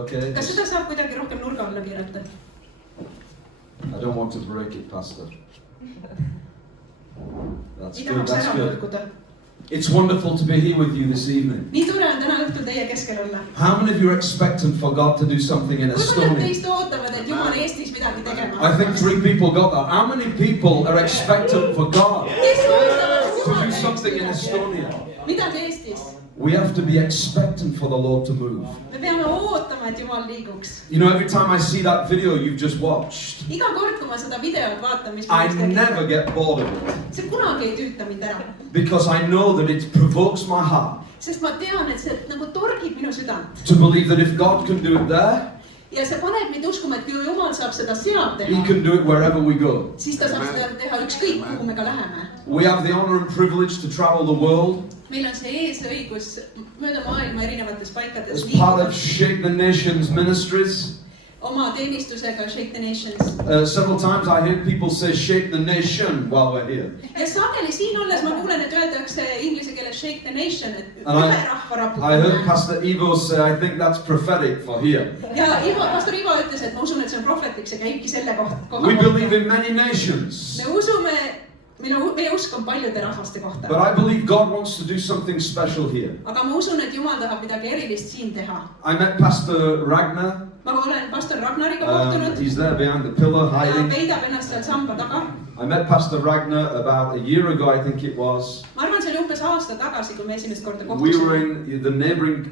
okay? Kas seda saab kuidagi rohkem nurga alla keerata? I don't want to break it, Pastor. That's Ei good, tahaks that's ära good. mõõrkuda. It's wonderful to be here with you this evening. Nii tore on täna õhtul teie keskel olla. How many of you are expectant for God to do something in Kui mõned Estonia? teist ootavad, et Jumal Eestis midagi tegema? I think 3 people got that. How many people are expectant for God Kes ootavad, et to Jumal do teeks something in midagi? Estonia? Midagi Eestis. We have to be expectant for the Lord to move. Me peame ootama, et Jumal liiguks. You know, every time I see that video you've just watched, Iga kord, kui ma seda videot vaatan, mis I ma just never get bored of it. see kunagi ei tüüta mind ära. Because I know that it provokes my heart Sest ma tean, et see nagu torgib minu südant. to believe that if God can do it there, Ja see paneb mind uskuma, et kui Jumal saab seda seal He teha, can do it wherever we go. siis ta saab seda teha ükskõik, kuhu me ka läheme. We have the honor and privilege to travel the world Meil on see eesõigus mööda maailma erinevates paikades as part liikuda of Shake the Nations ministries. oma teenistusega Shake the Nations. Several times I hear people say Shake the Nation while we're here. Ja sageli siin olles ma kuulen, et öeldakse inglise keeles Shake the Nation, et And ühe rahva I heard raputamine. Pastor Ivo say, I think that's prophetic for here. Ja pastor Ivo ütles, et ma usun, et see on prohvetlik, see käibki selle koha We believe kohta. in many nations, Me usume, meie usk on paljude rahvaste but kohta. I believe God wants to do something special here. Aga ma usun, et Jumal tahab midagi erilist siin teha. I met Pastor Ragnar. Ma olen pastor Ragnariga kohtunud. He's there behind the pillar Ta hiding. peidab ennast seal samba taga. I met Pastor Ragnar about a year ago, I think it was. Ma arvan, see oli umbes aasta tagasi, kui me esimest korda We were kohtusime. in the neighboring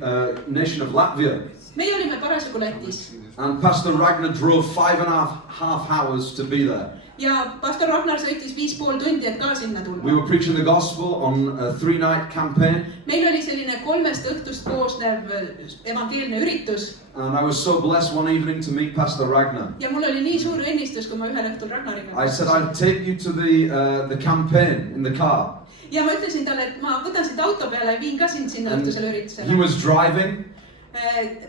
nation of Latvia. Meie olime parasjagu Lätis. And Pastor Ragnar drove 5.5 hours to be there. Ja pastor Ragnar sõitis 5,5 tundi, et ka sinna We tulla. were preaching the gospel on a 3-night campaign. Meil oli selline 3 õhtust koosnev evangeelne üritus. And I was so blessed one evening to meet Pastor Ragnar. Ja mul oli nii suur õnnistus, kui ma ühel õhtul Ragnariga I said, kohtusin. I'll take you to the campaign in the car. Ja ma ütlesin talle, et ma võtan sind auto peale ja viin ka sind sinna And õhtusele he üritusele. was driving.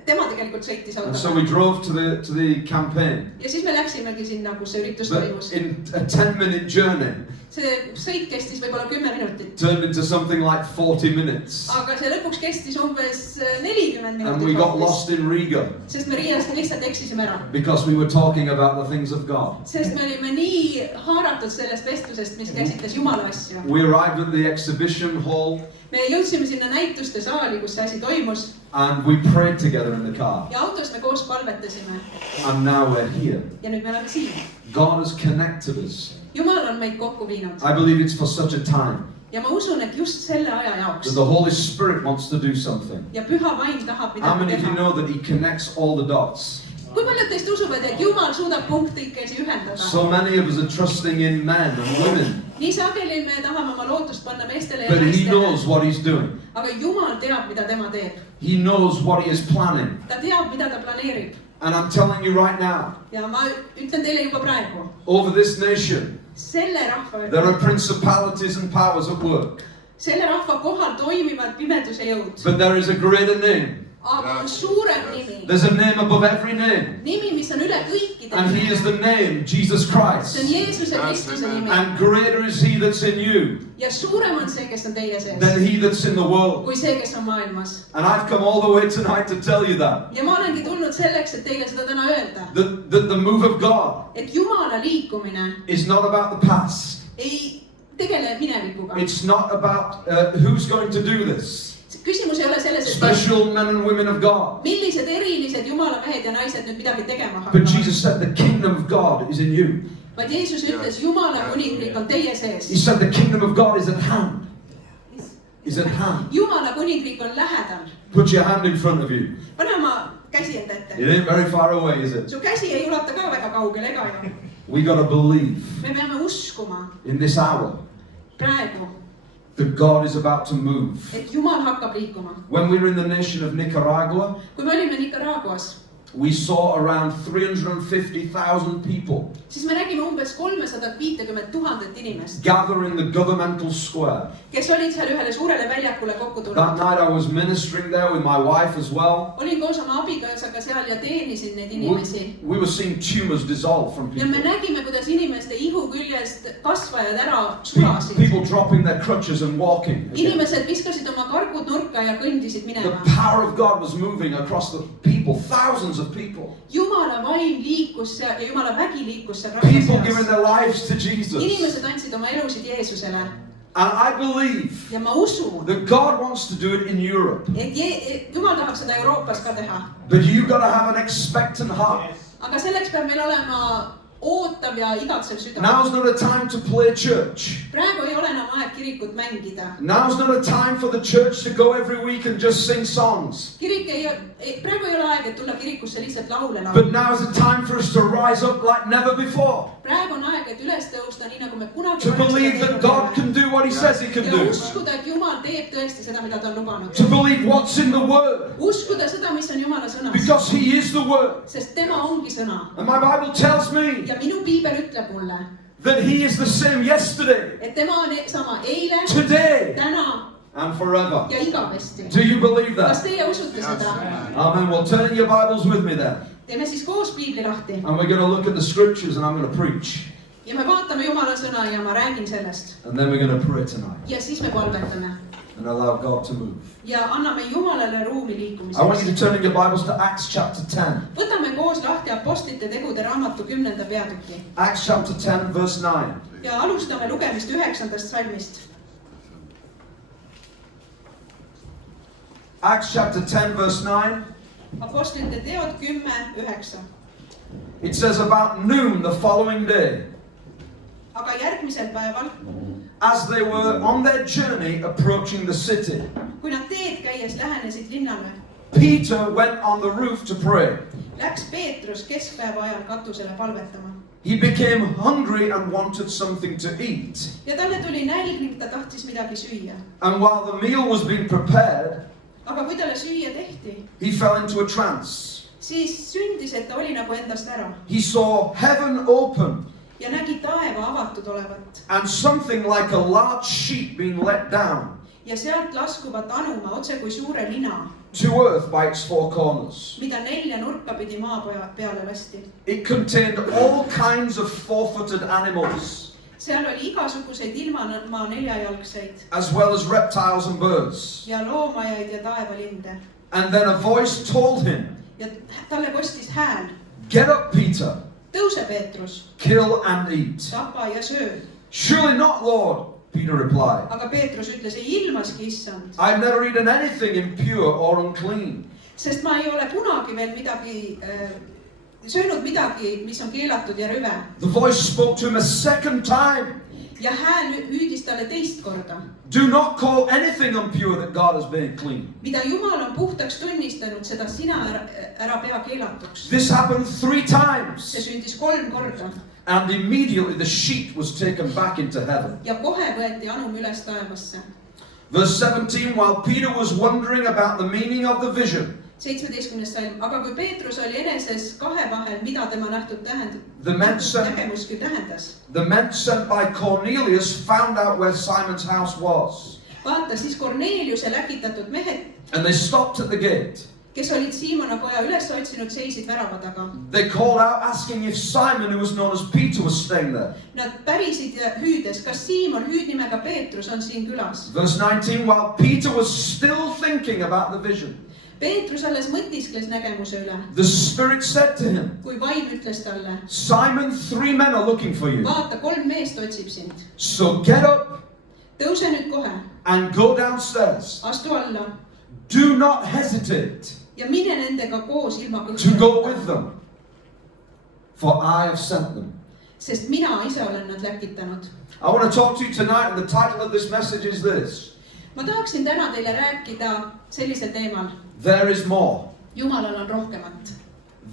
Tema tegelikult sõitis And so autoga. we drove to the campaign. Ja siis me läksimegi sinna, kus see üritus But toimus. in a 10-minute journey See sõit kestis võib-olla 10 minutit. turned into something like 40 minutes. Aga see lõpuks kestis umbes 40 And we got minutit. lost in Riga Sest me Riias lihtsalt eksisime ära. because we were talking about the things of God. Sest me olime nii haaratud sellest vestlusest, mis käsitles Jumala asju. We arrived at the exhibition hall Me jõudsime sinna näituste saali, kus see asi toimus. and we prayed together in the car. Ja autos me koos palvetasime. And now we're here. Ja nüüd me oleme siin. God has connected us. Jumal on meid kokku viinud. I believe it's for such a time Ja ma usun, et just selle aja jaoks. that the Holy Spirit wants to do something. Ja püha vaim tahab How midagi many of you teha. know that He connects all the dots? Kui paljud teist usuvad, et Jumal suudab punktikesi ühendada? So many of us are trusting in men and women, Nii sageli me tahame oma lootust panna meestele ja but He naistele. knows what He's doing. Aga Jumal teab, mida tema teeb. He knows what He is planning. Ta teab, mida ta planeerib. And I'm telling you right now, Ja ma ütlen teile juba praegu. over this nation, Selle rahva, there are principalities and powers at work. selle rahva kohal toimivad pimeduse jõud. But there is a greater name. Aga suurem nimi. There's a name above every name. Nimi, mis on üle kõikide. And He is the name, Jesus See on Christ. Jeesuse Kristuse nimi. And greater is He that's in you Ja suurem on see, kes on teie sees, than he that's in the world. kui see, kes on maailmas. And I've come all the way tonight to tell you that. Ja ma olengi tulnud selleks, et teile seda täna öelda. That the move of God Et Jumala liikumine is not about the past. ei tegele minevikuga. It's not about who's going to do this. Küsimus ei ole selles, et Special men and women of God. millised erilised Jumala mehed ja naised nüüd midagi tegema But hakkavad. Jesus said the kingdom of God is in you. Vaid Jeesus ütles, Jumala kuningriik on teie He sees. said the kingdom of God is at hand. Is at hand. Jumala kuningriik on lähedal. Put your hand in front of you. Pane oma käsi enda ette. It ain't very far away, is it? Su käsi ei ulata ka väga kaugele, ega ju. We got to believe Me peame uskuma in this hour praegu, that God is about to move. et Jumal hakkab liikuma. When we were in the nation of Nicaragua, Kui me olime Nicaraguas, we saw around 350,000 people siis me nägime umbes 350 000 inimest, gather in the governmental square. kes olid seal ühele suurele väljakule kokku That tulnud. night I was ministering there with my wife as well. olin koos oma abikaasaga seal ja teenisin neid inimesi. We were seeing tumors dissolve from ja me people. nägime, kuidas inimeste ihu küljest kasvajad ära sulasid. People dropping their crutches and walking. Inimesed viskasid oma kargud nurka ja kõndisid The minema. power of God was moving across the people, thousands of people. Jumala vaim liikus seal ja Jumala vägi liikus seal People rahva giving seas. their lives to Jesus. Inimesed andsid oma elusid Jeesusele And I believe ja ma usun, that God wants to do it in Europe. et Jumal tahab seda Euroopas ka teha. But you got to have an expectant heart. aga selleks peab meil olema ootav ja igatsev süda. Now's not a time to play church. praegu ei ole enam aeg kirikut mängida. Now's not a time for the church to go every week and just sing songs. Kirik praegu ei ole aeg, et tulla kirikusse lihtsalt laule But laulma. now is a time for us to rise up like never before. praegu on aeg, et üles tõusta nii nagu me kunagi To varem seda believe that teinud God oleme. can do what He says He can ja do. uskuda, et Jumal teeb tõesti seda, mida ta on lubanud. To believe what's in the Word. uskuda seda, mis on Jumala sõnas. Because He is the Word. sest tema ongi sõna. And my Bible tells me ja minu piibel ütleb mulle, that He is the same yesterday, et tema on sama eile, today, täna and forever. ja igavesti. Do you believe kas that? teie usute seda? Amen. Well, turn your Bibles with me then. teeme siis koos piibli lahti And we're going to look at the scriptures and I'm going to preach. ja me vaatame Jumala sõna ja ma räägin sellest. And then we're going to pray tonight ja siis me palvetame and allow God to move. ja anname Jumalale ruumi I want you liikumiseks. to turn in your Bibles to Acts chapter 10. võtame koos lahti Apostlite tegude raamatu 10. peatüki Acts chapter 10 verse 9. ja alustame lugemist 9. salmist. Acts chapter 10 verse 9. Apostlite teod 10:9. It says about noon the following day, aga järgmisel päeval, as they were on their journey approaching the city, kui nad teed käies lähenesid linnale, Peter went on the roof to pray. läks Peetrus keskpäeva ajal katusele palvetama. He became hungry and wanted something to eat. ja talle tuli nälg ning ta tahtis midagi süüa. And while the meal was being prepared, aga kui talle süüa tehti, he fell into a trance. siis sündis, et ta oli nagu endast ära He saw heaven open ja nägi taeva avatud olevat and something like a large sheet being let down ja sealt laskuvat anuma otse kui suure lina, to earth by its four corners. mida 4 nurka pidi maa peale lasti. It contained all kinds of four-footed animals, seal oli igasuguseid ilmamaa 4-jalgseid as well as reptiles and birds. ja loomajaid ja taevalinde. And then a voice told him, ja talle kostis hääl: "Get up, Peter, tõuse, Peetrus, kill and eat." tapa ja söö. "Surely not, Lord," Peter replied. aga Peetrus ütles: ei ilmaski, issand, "I've never eaten anything impure or unclean." sest ma ei ole kunagi veel midagi söönud midagi, mis on keelatud ja rüve. The voice spoke to him a second time. ja hääl hüüdis talle teist korda: "Do not call anything impure that God has made clean." mida Jumal on puhtaks tunnistanud, seda sina ära pea keelatuks. This happened 3 times. see sündis 3 korda And immediately the sheet was taken back into heaven. ja kohe võeti anum üles taevasse. Verse 17, while Peter was wondering about the meaning of the vision, 17. salm. aga kui Peetrus oli eneses kahe vahel, mida tema nähtud The men sent- nägemus küll tähendas, the men sent by Cornelius found out where Simon's house was. vaata siis Korneliuse läkitatud mehed, And they stopped at the gate. kes olid Siimona koja üles otsinud, seisid värava taga. They called out asking if Simon, who was known as Peter, was staying there. Nad pärisid ja hüüdes: kas Siimon, hüüdnimega Peetrus, on siin külas? Verse 19, while Peter was still thinking about the vision, Peetrus alles mõtiskles nägemuse üle, the Spirit said to him, kui vaim ütles talle: "Simon, 3 men are looking for you. vaata, 3 meest otsib sind. So get up tõuse nüüd kohe, and go downstairs. astu alla Do not hesitate ja mine nendega koos ilma to go with kõhklemata, them, for I have sent them." sest mina ise olen nad läkitanud. I want to talk to you tonight, and the title of this message is this: ma tahaksin täna teile rääkida sellisel teemal: There is more. Jumalal on rohkemat.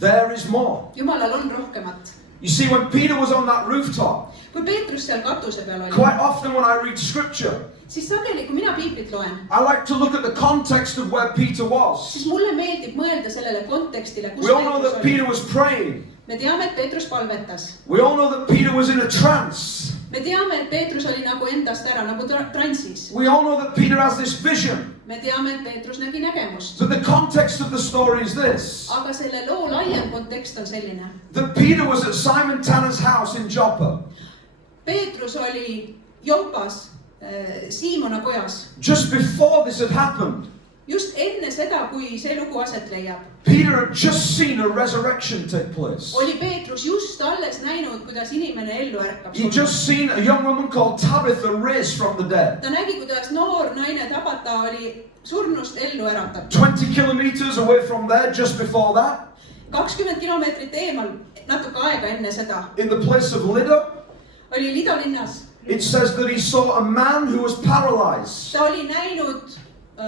There is more. Jumalal on rohkemat. You see, when Peter was on that rooftop, kui Peetrus seal katuse peal oli, quite often when I read scripture, siis sageli, kui mina piiblit loen, I like to look at the context of where Peter was. siis mulle meeldib mõelda sellele kontekstile, kus We all know Peetrus that oli. Peter was praying. Me teame, et Peetrus palvetas. We all know that Peter was in a trance. Me teame, et Peetrus oli nagu endast ära, nagu transis. We all know that Peter has this vision. Me teame, et Peetrus nägi nägemust. But the context of the story is this. Aga selle loo laiem kontekst on selline. That Peter was at Simon Tanner's house in Joppa. Peetrus oli Jopas Siimona kojas. Just before this had happened, Just enne seda, kui see lugu aset leiab, Peter had just seen a resurrection take place. oli Peetrus just alles näinud, kuidas inimene ellu ärkab. He'd just seen a young woman called Tabitha raised from the dead. Ta nägi, kuidas noor naine Tabata oli surnust ellu äratatud. 20 kilometers away from there, just before that, 20 kilomeetrit eemal, natuke aega enne seda, in the place of Lydda, oli Lido linnas. it says that he saw a man who was paralyzed, Ta oli näinud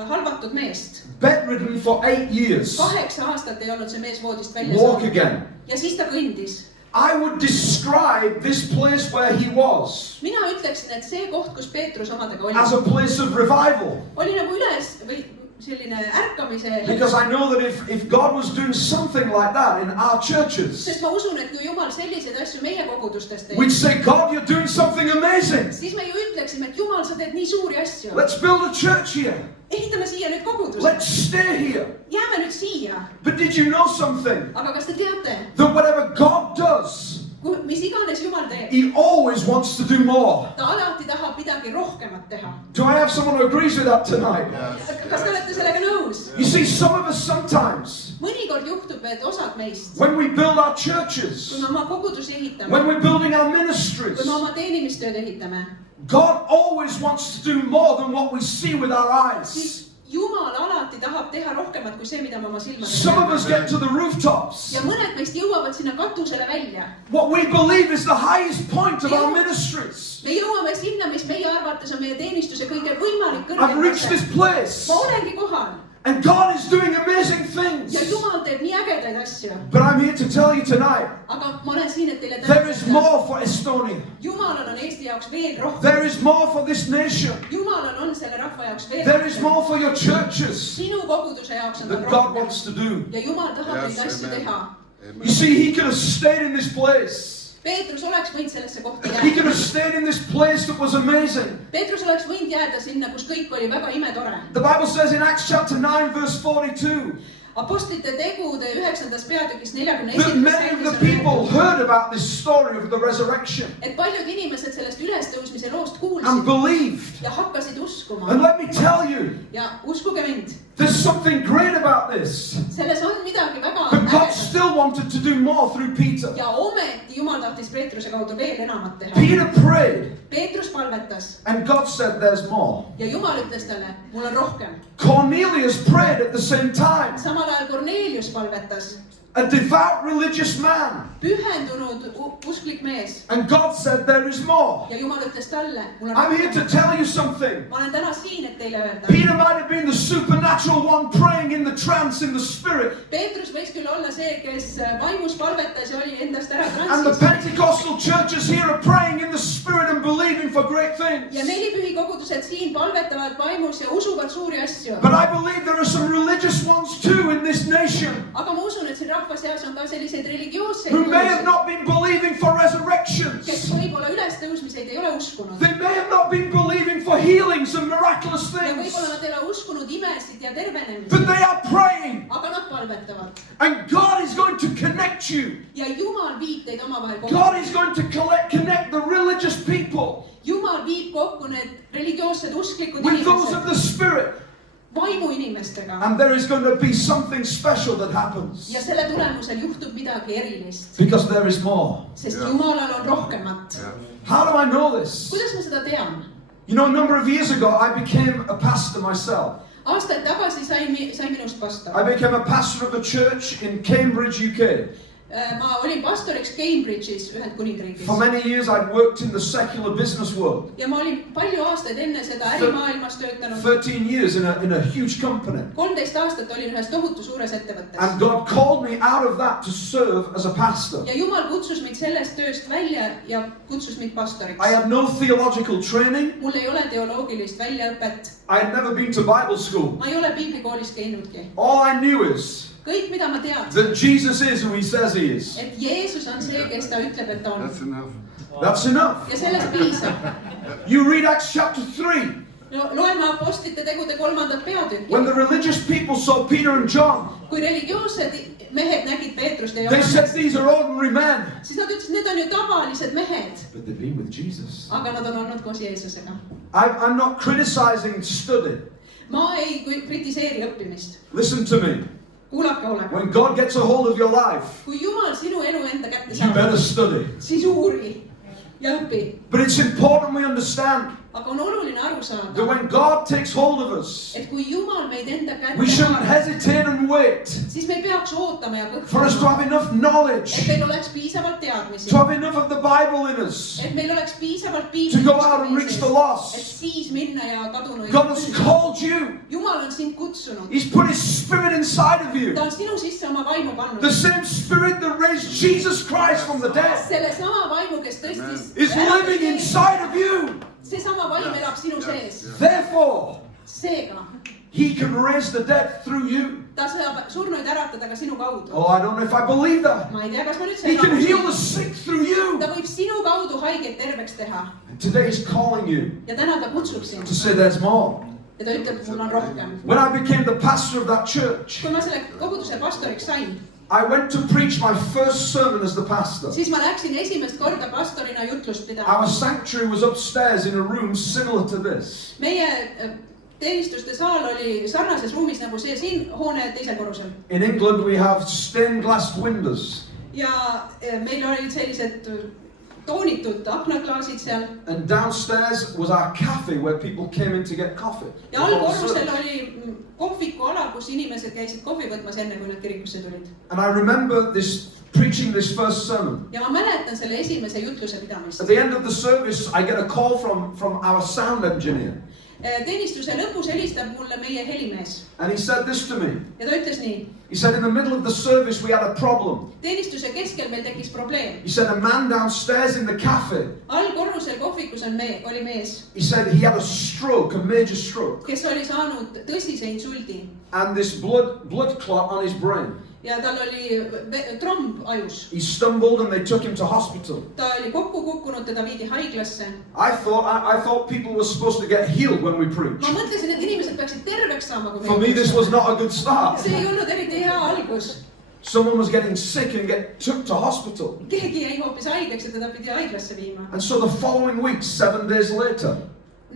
halvatud meest. bedridden for 8 years, 8 aastat ei olnud see mees voodist välja walk saanud. again. Ja siis ta kõndis. I would describe this place where he was Mina ütleksin, et see koht, kus Peetrus omadega oli, as a place of revival. oli nagu üles või selline ärkamise Because I know that if God was doing something like that in our churches, Sest ma usun, et kui Jumal selliseid asju meie kogudustes teeb, we'd say, God, you're doing something amazing. siis me ju ütleksime, et Jumal, sa teed nii suuri asju. Let's build a church here. Ehitame siia nüüd koguduse. Let's stay here. Jääme nüüd siia. But did you know something? Aga kas te teate, That whatever God does, mis iganes Jumal teeb, He always wants to do more. ta alati tahab midagi rohkemat teha. Do I have someone who agrees with that tonight? Kas te olete sellega nõus? You see, some of us sometimes, Mõnikord juhtub, et osad meist, when we build our kui churches, me oma kogudusi ehitame, when we're building our kui ministries, me oma teenimistööd ehitame, God always wants to do more than what we see with our eyes. siis Jumal alati tahab teha rohkemat kui see, mida me oma silmadega Some of näeme. us get to the rooftops. Ja mõned meist jõuavad sinna katusele välja. What we believe is the highest point of our ministries. Me jõuame sinna, mis meie arvates on meie teenistuse kõige võimalik I've reached kõrgem this tase. place. Ma olengi kohal And God is doing amazing things. ja Jumal teeb nii ägedaid asju. But I'm here to tell you tonight, Aga ma olen siin, et teile there is tähendada. more for Estonia. Jumalal on Eesti jaoks veel rohkem. There is more for this nation. Jumalal on selle rahva jaoks veel There is rohkem. more for your churches Sinu koguduse jaoks on tal that God rohkem. wants to do. Ja Jumal tahab neid Yes, asju amen. teha. You see, he could have stayed in this place. Peetrus oleks võinud sellesse kohta He could jääda. have stayed in this place that was amazing. Peetrus oleks võinud jääda sinna, kus kõik oli väga imetore. The Bible says in Acts chapter 9 verse 42 Apostlite tegude 9. peatükis that many of the 41. people heard about this story of the resurrection Et paljud inimesed sellest ülestõusmise loost and kuulsid believed. ja hakkasid And uskuma. let me tell you, Ja uskuge mind, there's something great about this. selles on midagi väga But God ägedat. still wanted to do more through Peter. Ja ometi Jumal tahtis Peetruse kaudu veel enamat teha. Peter prayed Peetrus palvetas and God said there's more. ja Jumal ütles talle, mul on rohkem. Cornelius prayed at the same time. Samal ajal Kornelius palvetas, A devout religious man. pühendunud usklik mees. And God said there is more. Ja Jumal ütles talle, mul on I'm here rohkem. to tell you something. Ma olen täna siin, et teile öelda. Peter might have been the supernatural one praying in the trance in the spirit. Peetrus võis küll olla see, kes vaimus palvetas ja oli endast ära And the transis. Pentecostal churches here are praying in the spirit and believing for great things. Ja nelipühi kogudused siin palvetavad vaimus ja usuvad suuri asju. But I believe there are some religious ones too in this nation Aga ma usun, et siin rahva seas on ka selliseid religioosseid who may have inimesi, not been believing for kes resurrections. võib-olla ülestõusmiseid ei ole uskunud. They may have not been believing for healings and miraculous Ja things. võib-olla nad ei ole uskunud imesid ja tervenemisi. But they are praying. Aga nad palvetavad. And God is going to connect you. Ja Jumal viib teid omavahel kokku. God is going to connect the religious people Jumal viib kokku need religioossed usklikud with those of inimesed the spirit. vaimuinimestega. And there is going to be something special that happens. Ja selle tulemusel juhtub midagi erilist. Because there is more. Sest Jah. Jumalal on rohkemat. How do I know this? Kuidas ma seda tean? You know, a number of years ago, I became a pastor myself. Aastaid tagasi sai minust pastor. I became a pastor of a church in Cambridge, UK. ma olin pastoriks Cambridge'is Ühendkuningriigis. For many years I'd worked in the secular business world. Ja ma olin palju aastaid enne seda ärimaailmas töötanud. 13 years in a huge company. 13 aastat olin ühes tohutu suures ettevõttes. And God called me out of that to serve as a pastor. Ja Jumal kutsus mind sellest tööst välja ja kutsus mind pastoriks. I had no theological training. Mul ei ole teoloogilist väljaõpet. I had never been to Bible school. Ma ei ole piiblikoolis käinudki. All I knew is Kõik, mida ma teadsin, that Jesus is who he says he is. et Jeesus on see, kes ta ütleb, et ta on. That's enough. That's enough. Ja sellest piisab. You read Acts chapter 3. Loeme apostlite tegude 3. peatükki. When the religious people saw Peter and John, Kui religioossed mehed nägid Peetrust ja they said Johannest, these are ordinary men. siis nad ütlesid, need on ju tavalised mehed. But they've been with Jesus. Aga nad on olnud koos Jeesusega. I'm not criticizing study. Ma ei kritiseeri õppimist. Listen to me. Kuulake hoolega. When God gets a hold of your life, Kui Jumal sinu elu enda kätte you better saab, study. siis uuri ja õpi. But it's important we understand Aga on oluline aru that saada, when God takes hold of us, et kui Jumal meid enda we kätte shouldn't saab, hesitate and wait siis me ei peaks ootama ja for us to kõhklema, have enough et knowledge, meil oleks piisavalt teadmisi, to have enough of the Bible in us, et meil oleks piisavalt to go out and reach the piiblit, et lost. siis minna ja kadunuid God has küsida. called you. Jumal on sind kutsunud. He's put his spirit inside of you. Ta on sinu sisse oma vaimu The pannud. same spirit that raised Jesus Christ from the dead Selle sama vaimu, kes tõstis is living inside of you. seesama vaim elab sinu sees. Therefore, Seega, he can raise the dead through you. ta saab surnuid äratada ka sinu kaudu. Oh, I don't know if I believe that. Ma ei tea, kas ma nüüd He can heal the seda sick through you. ta võib sinu kaudu haigeid terveks teha. And today he's calling you Ja täna ta kutsub sind. to say there's more. Ja ta ütleb, mul on rohkem. When I became the pastor of that church, Kui ma selle koguduse pastoriks sain, I went to preach my first sermon as the pastor. siis ma läksin esimest korda pastorina jutlust pidama. Our sanctuary was upstairs in a room similar to this. Meie teenistuste saal oli sarnases ruumis nagu see siin hoone teisel korrusel. In England, we have stained glass windows. Ja meil olid sellised toonitud aknaklaasid seal. And downstairs was our cafe where people came in to get coffee. Ja allkorrusel oli kohvikuala, kus inimesed käisid kohvi võtmas enne, kui nad kirikusse tulid. And I remember preaching this first sermon. Ja ma mäletan selle esimese jutluse pidamist. At the end of the service, I get a call from our sound engineer. Teenistuse lõpus helistab mulle meie helimees. And he said this to me. Ja ta ütles nii. He said, in the middle of the service, we had a problem. Teenistuse keskel meil tekkis probleem. He said, a man downstairs in the cafe, Allkorrusel kohvikus oli mees, he said he had a stroke, a major stroke. kes oli saanud tõsise insuldi. And this blood clot on his brain. Ja tal oli tromb ajus. He stumbled and they took him to hospital. Ta oli kokku kukkunud, teda viidi haiglasse. I thought people were supposed to get healed when we preach. Ma mõtlesin, et inimesed peaksid terveks saama, kui For me, this was not a good start. See ei olnud eriti hea algus. Someone was getting sick and took to hospital. Keegi jäi hoopis haigeks ja teda pidi haiglasse viima. And so the following week, 7 days later,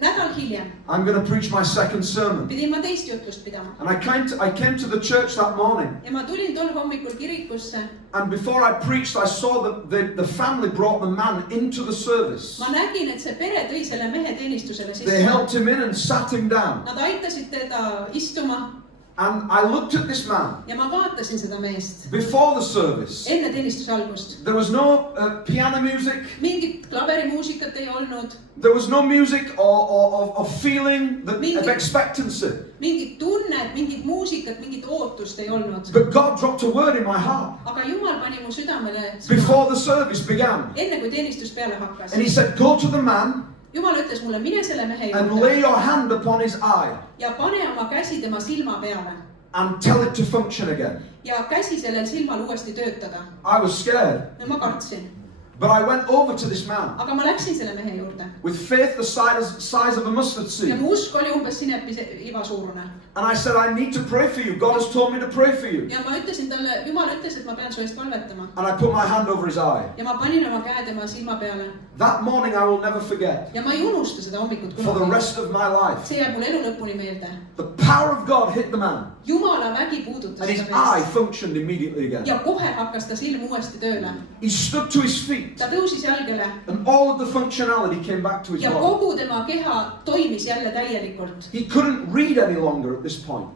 Nädal hiljem I'm going to preach my second sermon. pidin ma teist jutlust pidama. And I came to the church that morning. Ja ma tulin tol hommikul kirikusse. And before I preached, I saw that the family brought the man into the service. Ma nägin, et see pere tõi selle mehe teenistusele They sisse. helped him in and sat him down. Nad aitasid teda istuma And I looked at this man ja ma vaatasin seda meest before the service. enne teenistuse algust. There was no piano music. Mingit klaverimuusikat ei olnud. There was no music or feeling of expectancy. Mingit tunnet, mingit muusikat, mingit ootust ei olnud. But God dropped a word in my heart Aga Jumal pani mu südamele before the service began. enne kui teenistus peale hakkas. And he said, go to the man Jumal ütles mulle, mine selle mehe and juurde lay your hand upon his eye ja pane oma käsi tema silma peale and tell it to function again. ja käsi sellel silmal uuesti töötada. I was scared. Ja ma kartsin. But I went over to this man Aga ma läksin selle mehe juurde. with faith the size of a mustard Ja seed. mu usk oli umbes sinepi-iva suurune. And I said, I need to pray for you. God has told me to pray for you. Ja ma ütlesin talle, Jumal ütles, et ma pean su eest palvetama. And I put my hand over his eye. Ja ma panin oma käe tema silma peale. That morning I will never forget Ja ma ei unusta seda hommikut for the kunagi. rest of my life. See jääb mul elu lõpuni meelde. The power of God hit the man Jumala vägi puudutas and his seda eye meest. functioned immediately again. Ja kohe hakkas ta silm uuesti tööle. He stood to his feet Ta tõusis jalgele and all of the functionality came back to his ja body. kogu tema keha toimis jälle täielikult. He couldn't read any longer at this point.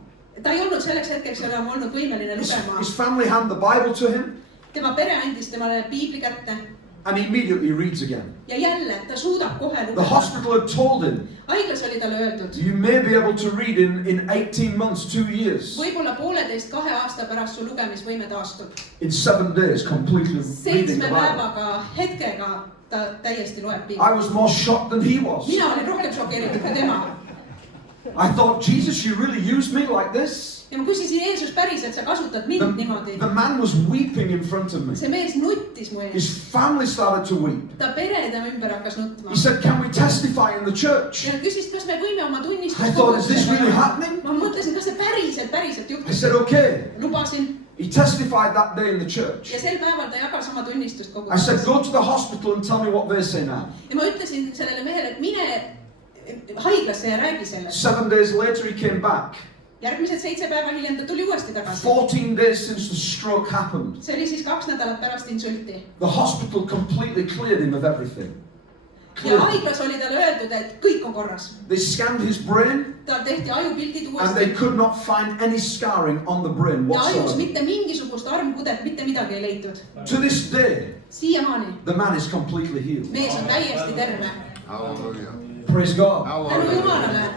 Ta ei olnud selleks hetkeks enam olnud võimeline lugema. His family handed the Bible to him. tema pere andis temale piibli kätte and he immediately reads again. ja jälle ta suudab kohe The lugeda. hospital had told him, Haiglas oli talle öeldud, you may be able to read in 18 months, 2 years. võib-olla 1,5–2 aasta pärast su lugemisvõime taastub. In 7 days, completely reading 7 the Bible. päevaga hetkega ta täiesti loeb I piiblit. was more shocked than he was. Mina olin rohkem šokeeritud kui tema. I thought, Jesus, you really used me like this? Ja ma küsisin, Jeesus, päriselt sa kasutad mind niimoodi? The man was weeping in front of me. See mees nuttis mu ees. His family started to weep. Ta pere tema ümber hakkas nutma. He said, can we testify in the church? Ja küsis, kas me võime oma I tunnistust thought, is this really happening? Ma mõtlesin, kas see päriselt I juhtus. said, okay. Lubasin. He testified that day in the church. Ja sel päeval ta jagas oma tunnistust I said, koguduses. go to the hospital and tell me what they say now. Ja ma ütlesin sellele mehele, et mine haiglasse ja räägi sellest. 7 days later, he came back. Järgmised 7 päeva hiljem ta tuli uuesti tagasi. 14 days since the stroke happened. See oli siis 2 nädalat pärast insulti. The hospital completely cleared him of everything. Ja haiglas oli talle öeldud, et kõik on korras. They scanned his brain Tal tehti ajupildid and they uuesti. could not find any scarring on the brain Ja ajus whatsoever. mitte mingisugust armkudet, mitte midagi ei leitud. To this day, Siiamaani. the man is completely healed. Mees on täiesti terve. Hallelujah. Praise God. Tänu Jumalale.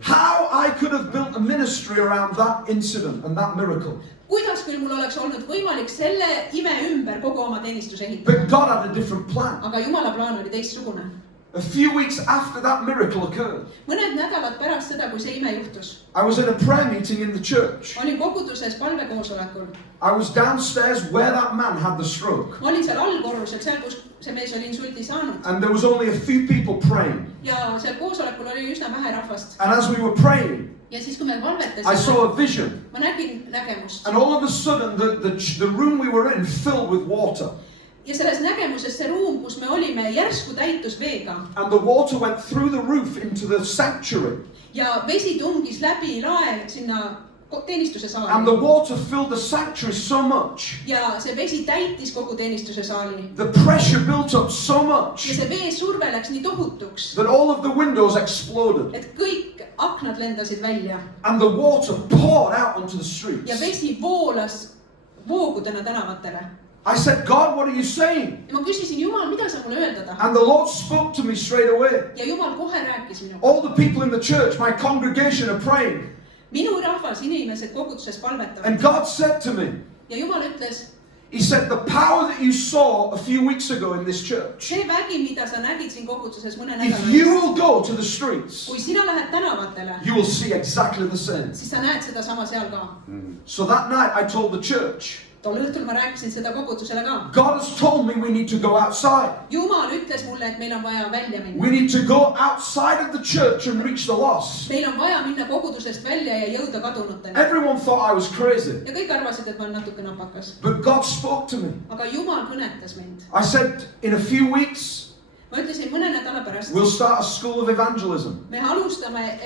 How I could have built a ministry around that incident and that miracle. Kuidas küll mul oleks olnud võimalik selle ime ümber kogu oma teenistuse ehitada. But God had a different plan. Aga Jumala plaan oli teistsugune. A few weeks after that miracle occurred, Mõned nädalad pärast seda, kui see ime juhtus, I was in a prayer meeting in the church. olin koguduses palvekoosolekul. I was downstairs where that man had the stroke. Ma olin seal allkorrusel, seal kus see mees oli insuldi saanud. And there was only a few people praying. Ja seal koosolekul oli üsna vähe rahvast. And as we were praying, Ja siis, kui me I valvetasime, saw a vision. ma nägin nägemust. And all of a sudden, the room we were in filled with water. Ja selles nägemuses see ruum, kus me olime, järsku täitus veega. And the water went through the roof into the sanctuary. Ja vesi tungis läbi lae sinna teenistuse And the saali. water filled the sanctuary so much. Ja see vesi täitis kogu teenistuse saali. The pressure built up so Ja much see veesurve läks nii tohutuks, that all of the windows exploded. et kõik aknad lendasid välja. And the water poured out onto the Ja streets. vesi voolas voogudena tänavatele. I said, God, what are you saying? Ja ma küsisin, Jumal, mida sa mulle öelda tahad? And the Lord spoke to me straight away. Ja Jumal kohe rääkis minuga. All the people in the church, my congregation, are praying. Minu rahvas, inimesed koguduses palvetavad. And God said to me, Ja Jumal ütles, He said, the power that you saw a few weeks ago in this church, see vägi, mida sa nägid siin koguduses mõne if nädala you eest, will go to the streets, kui sina lähed tänavatele, you will see exactly the same. siis sa näed seda sama seal ka. So that night I told the church, Tol õhtul ma rääkisin seda kogudusele ka. God has told me we need to go outside. Jumal ütles mulle, et meil on vaja välja minna. We need to go outside of the church and reach the lost. Meil on vaja minna kogudusest välja ja jõuda kadunuteni. Everyone thought I was crazy, Ja kõik arvasid, et ma olen natuke napakas. but God spoke to me. Aga Jumal kõnetas mind. I said, in a few weeks, Ma ütlesin, mõne nädala pärast we'll start a school of evangelism. me alustame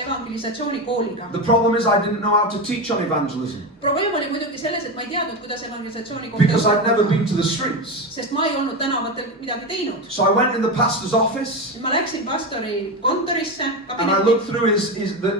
evangelisatsioonikooliga. The problem is I didn't know how to teach on evangelism Probleem oli muidugi selles, et ma ei teadnud, kuidas evangelisatsiooni because I'd never kohta, been to the streets. sest ma ei olnud tänavatel midagi teinud. So I went in the pastor's office Ma läksin pastori kontorisse, and I kabinetti. looked through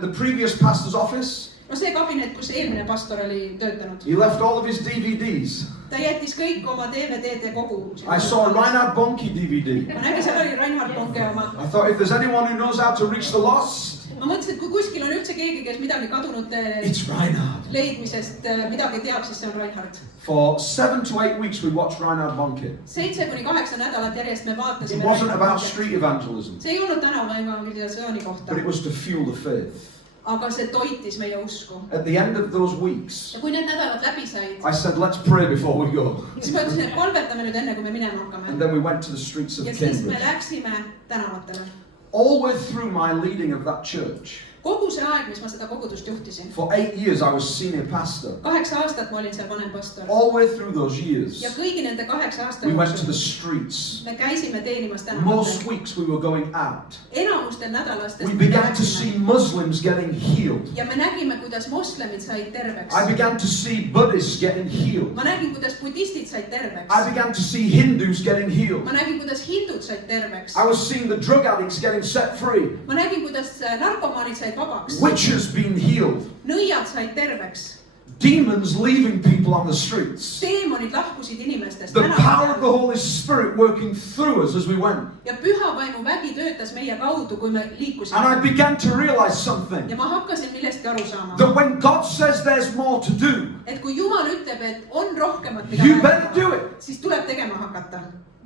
the previous pastor's office. No see kabinet, kus eelmine pastor oli töötanud. He left all of his DVDs. Ta jättis kõik oma DVD-de kogu. I saw a Reinhard Bonnke DVD. Ma nägin, seal oli Reinhard Bonke oma. I thought if there's anyone who knows how to reach the lost, Ma mõtlesin, et kui kuskil on üldse keegi, kes midagi kadunute it's Reinhard. leidmisest midagi teab, siis see on Reinhard. For 7 to 8 weeks we watched Reinhard Bonnke. 7–8 nädalat järjest me It vaatasime. wasn't about Reinhard street evangelism, See ei olnud tänava evangelisatsiooni kohta, but it was to fuel the faith. aga see toitis meie usku. At the end of those weeks, Ja kui need nädalad läbi said, I said, let's pray before we go. siis ma ütlesin, et palvetame nüüd enne, kui me minema And hakkame. then we went to the streets of Ja siis me Cambridge. läksime tänavatele. All the way through my leading of that church, Kogu see aeg, mis ma seda kogudust juhtisin, for 8 years I was senior pastor. 8 aastat ma olin seal vanempastor. All the way through those years, Ja kõigi nende 8 aasta we went to the jooksul streets. me käisime teenimas Most tänavatel. weeks we were going out. Enamustel nädalastest We me began to läksime. see Muslims getting healed. Ja me nägime, kuidas moslemid said terveks. I began to see Buddhists getting healed. Ma nägin, kuidas budistid said terveks. I began to see Hindus getting healed. Ma nägin, kuidas hindud said terveks. I was seeing the drug addicts getting set free. Ma nägin, kuidas narkomaanid said vabaks. Witches being healed. Nõiad said terveks. Demons leaving people on the streets. Teemonid lahkusid inimestest. The power of the Holy Spirit working through us as we went. Ja püha vaimu vägi töötas meie kaudu, kui me liikusime. And I began to realize something. Ja ma hakkasin millestki aru saama. That when God says there's more to do, Et kui Jumal ütleb, et on rohkemat, mida you better do it. siis tuleb tegema hakata.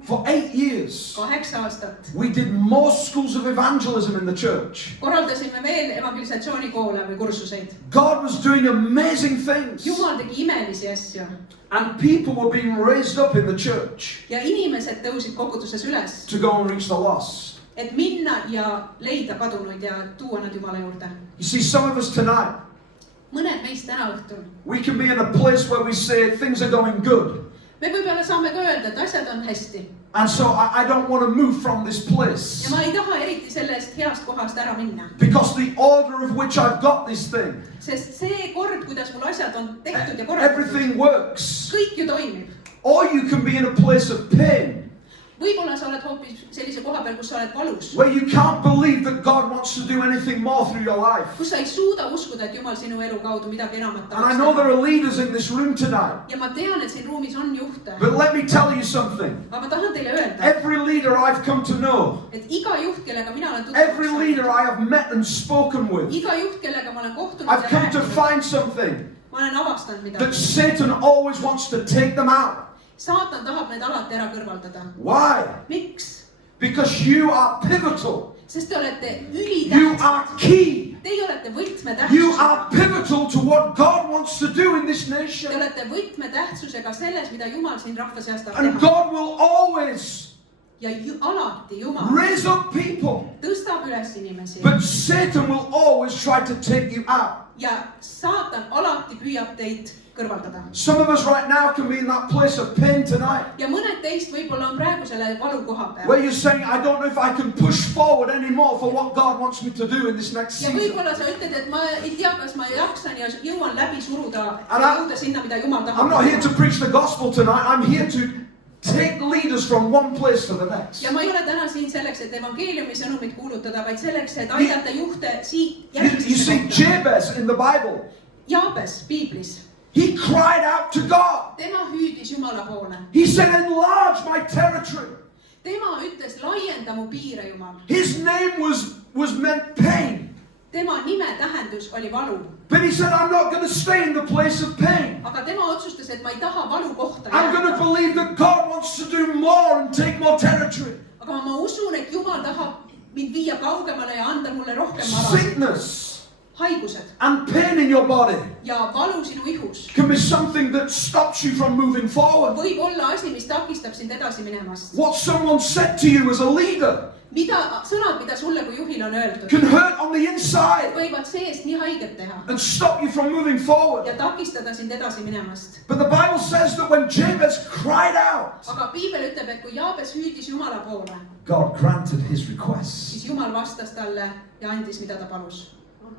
For 8 years, 8 aastat. we did more schools of evangelism in the church. Korraldasime veel evangelisatsioonikoole või kursuseid. God was doing amazing things. Jumal tegi imelisi asju. And people were being raised up in the church Ja inimesed tõusid koguduses üles, to go and reach the lost. et minna ja leida kadunuid ja tuua nad Jumala juurde. You see, some of us tonight, Mõned meist täna õhtul. we can be in a place where we say things are going good. Me võib-olla saame ka öelda, et asjad on hästi. And so I don't want to move from this place. Ja ma ei taha eriti sellest heast kohast ära minna. Because the order of which I've got this thing, Sest see kord, kuidas mul asjad on tehtud ja korraldatud, everything works. kõik ju toimib. Or you can be in a place of pain, Võib-olla sa oled hoopis sellise koha peal, kus sa oled valus. where you can't believe that God wants to do anything more through your life. Kus sa ei suuda uskuda, et Jumal sinu elu kaudu midagi enamat And I tahaks know there teha. are leaders in this room tonight. Ja ma tean, et siin ruumis on juhte. But let me tell you something. Aga ma tahan teile öelda, Every leader I've come to know, et iga juht, kellega mina olen every tutvunud leader saanud, I have met and spoken with, iga juht, kellega ma olen kohtunud I've ja come to rääkinud, find something. ma olen avastanud That midagi. Satan always wants to take them out. Saatan tahab need alati ära kõrvaldada. Why? Miks? Because you are pivotal. Sest te olete You are ülitähtsad. key. Teie olete You võtmetähtsusega. are pivotal to what God wants to do in this Te nation. olete võtmetähtsusega selles, mida Jumal siin rahva seas tahab And teha. God will always Ja alati Jumal raise up people. tõstab üles inimesi. But Satan will always try to take you out. Ja saatan alati püüab teid kõrvaldada. Some of us right now can be in that place of pain tonight. Ja mõned teist võib-olla on praegu selle valu koha peal. Where you're saying, I don't know if I can push forward anymore for what God wants me to do in this next Ja season. võib-olla sa ütled, et ma ei tea, kas ma jaksan ja jõuan läbi suruda ja Ära- jõuda sinna, mida Jumal tahab. I'm not here to preach the gospel tonight. I'm here to take leaders from one place to the next. Ja ma ei ole täna siin selleks, et evangeeliumi sõnumit kuulutada, vaid selleks, et aidata juhte siit You järgmisesse see, kohta. Jabez in the Bible, Jaabes piiblis. he cried out to God. Tema hüüdis Jumala poole. He said, enlarge my territory. Tema ütles, laienda mu piire, Jumal. His name was meant pain. Tema nime tähendus oli valu. But he said, I'm not going to stay in the place of pain. Aga tema otsustas, et ma ei taha valu kohta I'm going to jääda. believe that God wants to do more and take more territory. Aga ma usun, et Jumal tahab mind viia kaugemale ja anda mulle rohkem ala. Sickness Haigused and pain in your body ja valu sinu ihus can be something that stops you from moving forward. võib olla asi, mis takistab sind edasi minemast. What someone said to you as a leader Sõnad, mida sulle kui juhile on öeldud, can hurt on the inside võivad seest nii haiget teha and stop you from moving forward. ja takistada sind edasi minemast. But the Bible says that when Jabez cried out, Aga piibel ütleb, et kui Jaabes hüüdis Jumala poole, God granted his request. siis Jumal vastas talle ja andis, mida ta palus.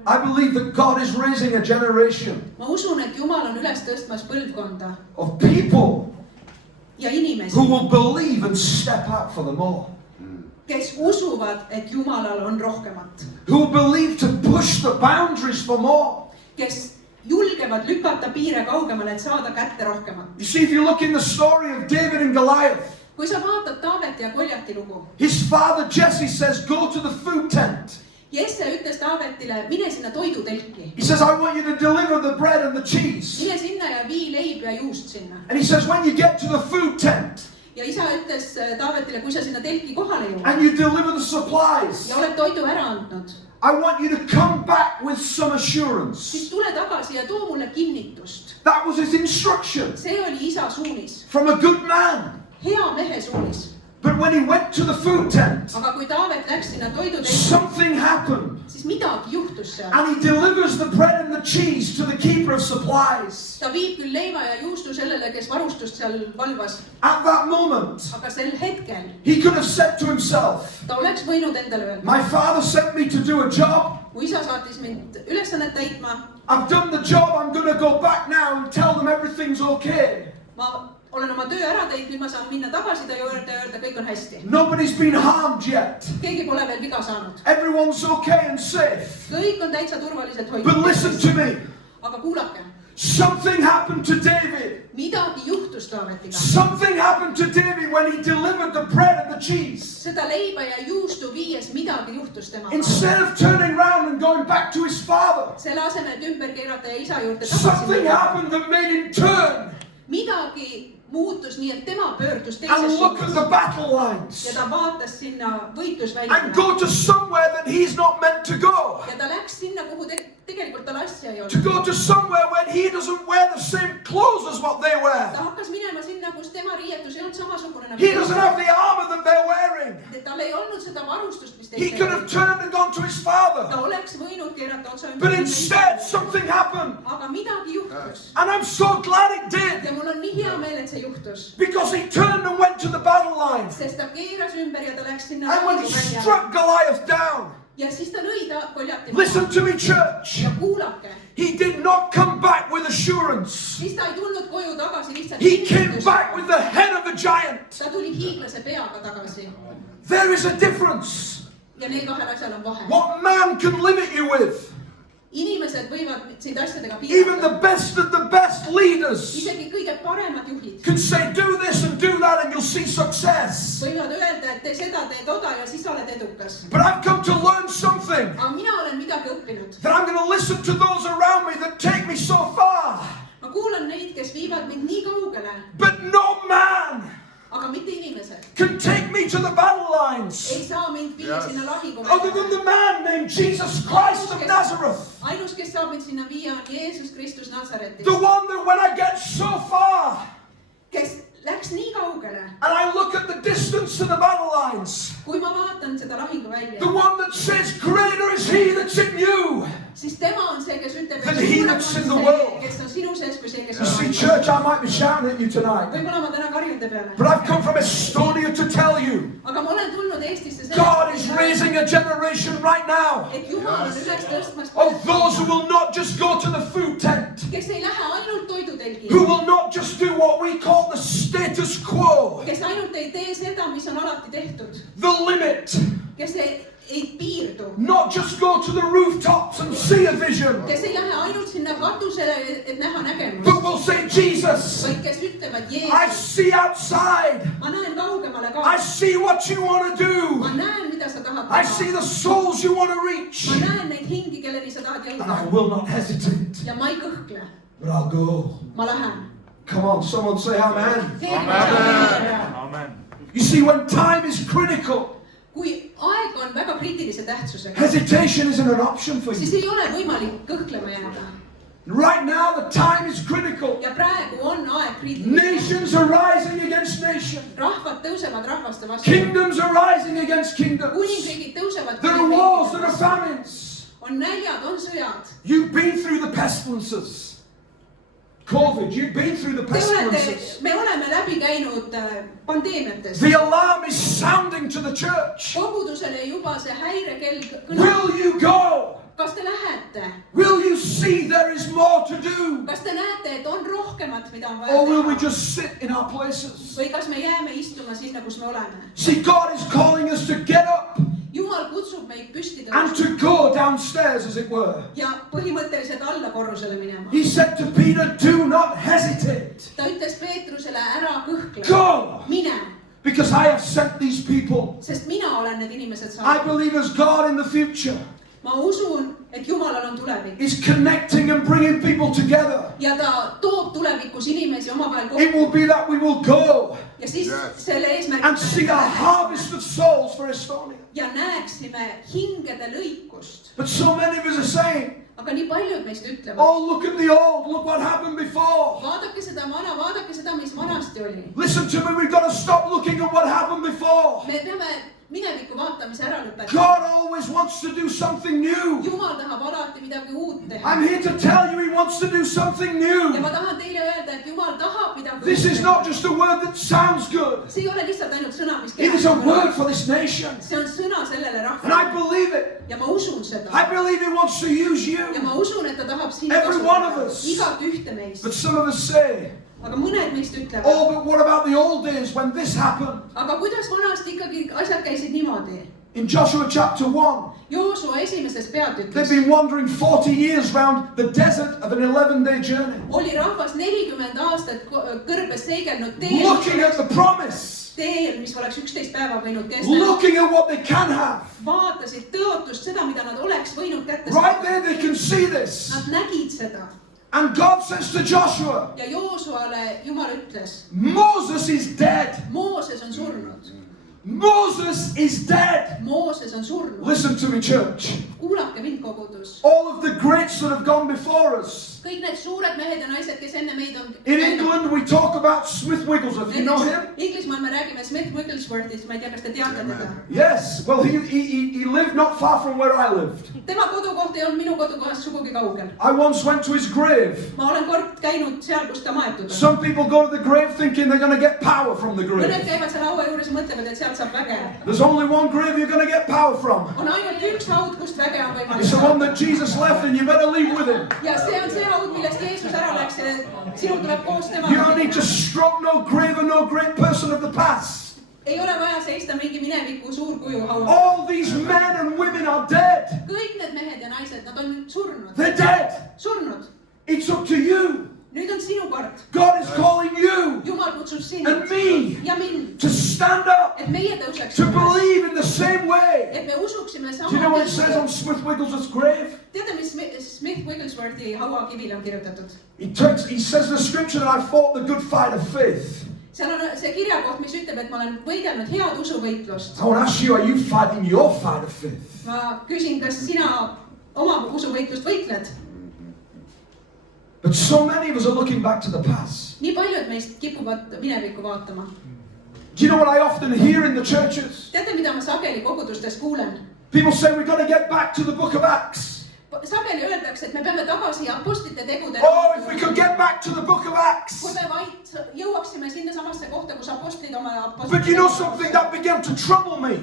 I believe that God is raising a generation Ma usun, et Jumal on üles tõstmas põlvkonda of people ja inimesi, who will believe and step out for the more. kes usuvad, et Jumalal on rohkemat, Who will believe to push the boundaries for more. kes julgevad lükata piire kaugemale, et saada kätte rohkemat. You see, if you look in the story of David and Goliath, Kui sa vaatad Taaveti ja Koljati lugu, his father Jesse says, go to the food tent. Jesse ütles Taavetile, mine sinna toidutelki. He says, I want you to deliver the bread and the cheese. Mine sinna ja vii leib ja juust sinna. And he says, when you get to the food tent Ja isa ütles Taavetile, kui sa sinna telki kohale jõuad and you deliver the supplies, ja oled toidu ära andnud, I want you to come back with some assurance. siis tule tagasi ja too mulle kinnitust. That was his instruction See oli isa suunis, from a good man. hea mehe suunis. But when he went to the food tent, Aga kui Taavet läks sinna toidutelki, something happened. siis midagi juhtus seal. And he delivers the bread and the cheese to the keeper of supplies. Ta viib küll leiva ja juustu sellele, kes varustust seal valvas, At that moment, aga sel hetkel he could have said to himself, ta oleks võinud endale öelda, my father sent me to do a job. kui isa saatis mind ülesannet täitma, I've done the job. I'm going to go back now and tell them everything's okay. ma olen oma töö ära teinud, nüüd ma saan minna tagasi ta juurde ja öelda, kõik on hästi. Nobody's been harmed yet. Keegi pole veel viga saanud. Everyone's okay and safe. Kõik on täitsa turvaliselt But listen hoitud. to me. Aga kuulake, Something happened to David. midagi juhtus Taavetiga. Something happened to David when he delivered the bread and the cheese. seda leiba ja juustu viies midagi juhtus temaga. Instead of turning around and going back to his father, selle asemel, et ümber keerata ja isa juurde something tagasi minna. happened that made him turn midagi muutus nii, et tema pöördus and teises look at the suunas. battle lines ja ta vaatas sinna and võitlusväljale. go to somewhere that he's not meant to go. ja ta läks sinna, kuhu tegelikult tal asja ei To olnud. go to somewhere when he doesn't wear the same clothes as what they ta wear. hakkas minema sinna, kus tema riietus ei olnud samasugune nagu He doesn't have the armor that they're wearing. tal ei olnud seda varustust, mis He teistel could have oli. turned and gone to his ta father. oleks võinud keerata otsa But ümber. instead, something happened. aga midagi juhtus. And I'm so glad it ja did. mul on nii hea meel, et see juhtus. Because he turned and went to the battle line. sest ta keeras ümber ja ta läks sinna And when he lahinguväljale. struck Goliath down, ja siis ta lõi ta Goljati listen maha. to me, church. ja kuulake, He did not come back with assurance. siis ta ei tulnud koju tagasi lihtsalt. He came back with the head of a giant. ta tuli hiiglase peaga tagasi. There is a difference. ja neil kahel asjal on vahe. What man can limit you with. inimesed võivad sind asjadega Even the piirata. best of the best leaders isegi kõige paremad juhid can say, do this and do that and you'll see success. võivad öelda, et tee seda, tee toda ja siis sa oled edukas. But I've come to learn something. aga mina olen midagi õppinud. That I'm going to listen to those around me that take me so far. ma kuulan neid, kes viivad mind nii kaugele, But no man aga mitte inimesed. can take me to the battle lines ei saa mind viia sinna other than lahinguväljale. the man named Jesus Christ of Nazareth. ainus, kes saab mind sinna viia, on Jeesus Kristus Natsaretist, The one that when I get so far kes läks nii kaugele, and I look at the distance to the battle lines, kui ma vaatan seda lahinguvälja, the one that says, greater is he that's in you. siis tema on see, kes ütleb, Than he suurem on that's in the see, world. kes on sinu sees, kui see, kes You on see, maailmas. church, I might be shouting at you tonight, võib-olla ma täna karjun te peale, but I've come from Estonia to tell you, aga ma olen tulnud Eestisse God is raising a generation right now et Jumal on üles tõstmas of those who will not just go to the food tent, kes ei lähe ainult toidutelgi, who will not just do what we call the status quo, kes ainult ei tee seda, mis on alati tehtud, the limit, kes ei piirdu, not just go to the rooftops and see a vision, kes ei lähe ainult sinna katusele, et näha nägemust, but will say, Jesus, vaid kes ütlevad, I Jeesus, see outside, ma näen kaugemale ka, I see what you want to ma do, näen, mida sa tahad I see teha, the souls you want to reach, ma näen neid hingi, kelleni sa tahad and I jõuda will not hesitate, ja ma ei kõhkle, but I'll go. ma lähen. Come on, someone say amen. Amen. You see, when time is critical, kui aeg on väga kriitilise tähtsusega, hesitation isn't an option for siis you. ei ole võimalik kõhklema jääda. Right now, the time is critical. ja praegu on aeg kriitiline. Nations are rising against nations. rahvad tõusevad rahvaste vastu. Kingdoms are rising against kingdoms. kuningriigid tõusevad. There are wars, there are famines. on näljad, on sõjad. You've been through the pestilences. COVID, you've been through the pestilences. me oleme läbi käinud pandeemiatest. The alarm is sounding to the church. kogudusele juba see häirekell kõlab. Will you go? kas te lähete? Will you see there is more to do? kas te näete, et on rohkemat, mida on Or will we vaja teha? just sit in our places? või kas me jääme istuma sinna, kus me oleme? See, God is calling us to get up Jumal kutsub meid püsti and tõusma to go downstairs, as it were. ja põhimõtteliselt alla korrusele minema. He said to Peter, do not hesitate. ta ütles Peetrusele, ära kõhkle, Go, mine, because I have sent these people. sest mina olen need inimesed I saanud. believe as God in the future ma usun, et Jumalal on tulevik is connecting and bringing people together. ja ta toob tulevikus inimesi omavahel It kokku will be that we will go ja siis selle eesmärk and see a harvest of souls for Estonia. ja näeksime hingede lõikust. But so many of us are saying, aga nii paljud meist ütlevad, oh, look at the old, look what happened before. vaadake seda vana, vaadake seda, mis vanasti oli. Listen to me, we've got to stop looking at what happened before. me peame mineviku vaatamise ära lõpetama. God always wants to do something new. Jumal tahab alati midagi uut teha. I'm here to tell you he wants to do something ja new. ma tahan teile öelda, et Jumal tahab midagi This uut is not just a word that sounds good. see ei ole lihtsalt ainult sõna, mis It is a word for this nation. see on sõna sellele And I rahvale believe it. ja ma usun seda. I believe he wants to use ja you. ma usun, et ta tahab sind Every one of kasutada, us. igat ühte meist. But some of us say, aga mõned meist ütlevad, oh, but what about the old days when this happened? aga kuidas vanasti ikkagi asjad käisid niimoodi? In Joshua chapter 1, Joosua esimeses they've peatükis been wandering 40 years round the desert of an 11-day journey, oli rahvas 40 aastat kõrbes seigelnud teel, looking at the promise, mis oleks 11 päeva võinud kesta. looking at what they can have. Vaatasid tõotust, seda, mida nad oleks võinud kätte Right saada. there, they can see this. Nad nägid seda. And God says to Joshua, Ja Joosuale Jumal ütles, Moses is dead. Mooses on surnud. Moses is dead. Mooses on surnud. Listen to me, church. Kuulake mind, kogudus. All of the greats that have gone before us. Kõik need suured mehed ja naised, kes enne meid on. In England, we talk about Smith Wigglesworth. You know him? Inglismaal me räägime Smith Wigglesworthist, ma ei tea, kas te teate teda. Yes. Well, he lived not far from where I lived. Tema kodukoht ei olnud minu kodukohast sugugi kaugel. I once went to his grave. Ma olen kord käinud seal, kus ta maetud on. Some people go to the grave thinking they're going to get power from the Mõned grave. käivad seal haua juures ja mõtlevad, et sealt saab väge. There's only one grave you're going to get power from. On ainult üks haud, kust väge on võimalik It's the one saada. that Jesus left, and you better leave with him. Ja see on see haud, millest Jeesus ära läks ja sinul tuleb koos You don't need to temaga. stroke no grave or no great person of the past. Ei ole vaja seista mingi mineviku suurkuju haua. All these men and women are dead. Kõik need mehed ja naised, nad on surnud. They're dead. Surnud. It's up to you. Nüüd on sinu kord. God is calling you Jumal kutsus sind and me ja mind, to stand up, et meie tõuseks to üles. believe in the same way. Et me usuksime Do you know what it says on sama. Smith Wigglesworth's grave? Teate, mis Smith Wigglesworthi hauakivile on kirjutatud? He says in the scripture that I fought the good fight of faith. Seal on see kirjakoht, mis ütleb, et ma olen võidelnud head usuvõitlust. I want to ask you, are you fighting your fight of faith? Ma küsin, kas sina oma usuvõitlust võitled? But so many of us are looking back to the past. Nii paljud meist kipuvad minevikku vaatama. Do you know what I often hear in the churches? Teate, mida ma sageli kogudustes kuulen? People say we've got to get back to the book of Acts. Sageli öeldakse, et me peame tagasi apostlite tegude. Oh, if we could get back to the book of Acts. Kui me vaid jõuaksime sinna samasse kohta, kus apostlid oma But you know something, that began to trouble me.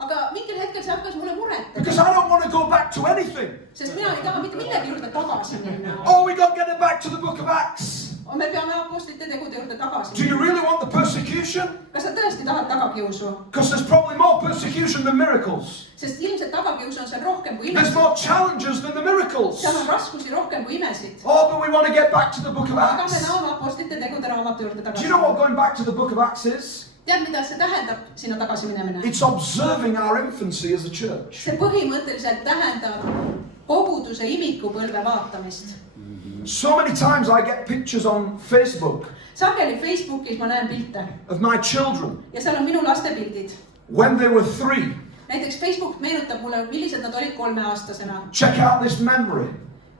Aga mingil hetkel see hakkas mulle muret. Because I don't want to go back to anything. Sest mina ei taha mitte millegi juurde tagasi minna. Oh, we got to get it back to the book of Acts. Me peame apostlite tegude juurde tagasi Do you really want the persecution? Kas sa tõesti tahad tagakiusu? Because there's probably more persecution than miracles. Sest ilmselt tagakiusu on seal rohkem kui There's imesid. more challenges than the miracles. Seal on raskusi rohkem kui imesid. Oh, but we want to get back to the book of Aga me Acts. tahame apostlite tegude raamatu juurde Do tagasi. you know what going back to the book of Acts is? Tead, mida see tähendab, sinna tagasi minemine? It's observing our infancy as a church. See põhimõtteliselt tähendab koguduse imikupõlve vaatamist. So many times I get pictures on Facebook Sageli Facebookis ma näen pilte of my children ja seal on minu laste pildid. when they were 3. Näiteks Facebook meenutab mulle, millised nad olid 3-aastasena. Check out this memory.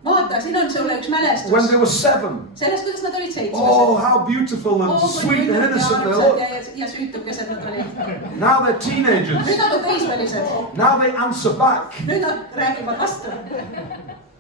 Vaata, siin on sulle üks When mälestus they were 7. sellest, kuidas nad olid 7. Oh, how beautiful and sweet and innocent they look. ja süütukesed nad olid. Now they're teenagers. Nüüd nad on teismelised. Now they answer back. Nüüd nad räägivad vastu.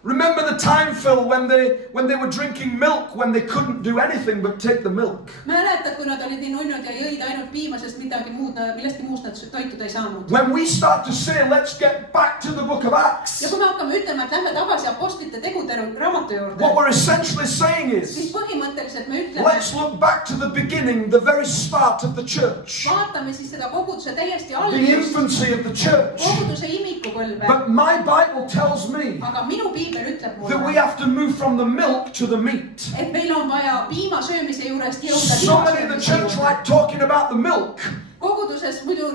Remember the time, Phil, when they were drinking milk when they couldn't do anything but take the milk. Mäletad, kui nad olid nii nunnud ja jõid ainult piima, sest midagi muud, millestki muust nad toituda ei saanud. When we start to say, let's get back to the book of Ja Acts, kui me hakkame ütlema, et lähme tagasi apostlite tegude raamatu what juurde, we're essentially saying siis is, põhimõtteliselt me ütleme, let's look back to the beginning, the very start of the church, vaatame siis seda koguduse täiesti the algust, infancy of the church. koguduse imikupõlve. But my Bible tells me Aga minu piibel ütleb that we mulle, have to move from the milk to the meat. et meil on vaja piima söömise juurest jõuda So liha many in the söömise church juurde. like talking about the milk. Koguduses muidu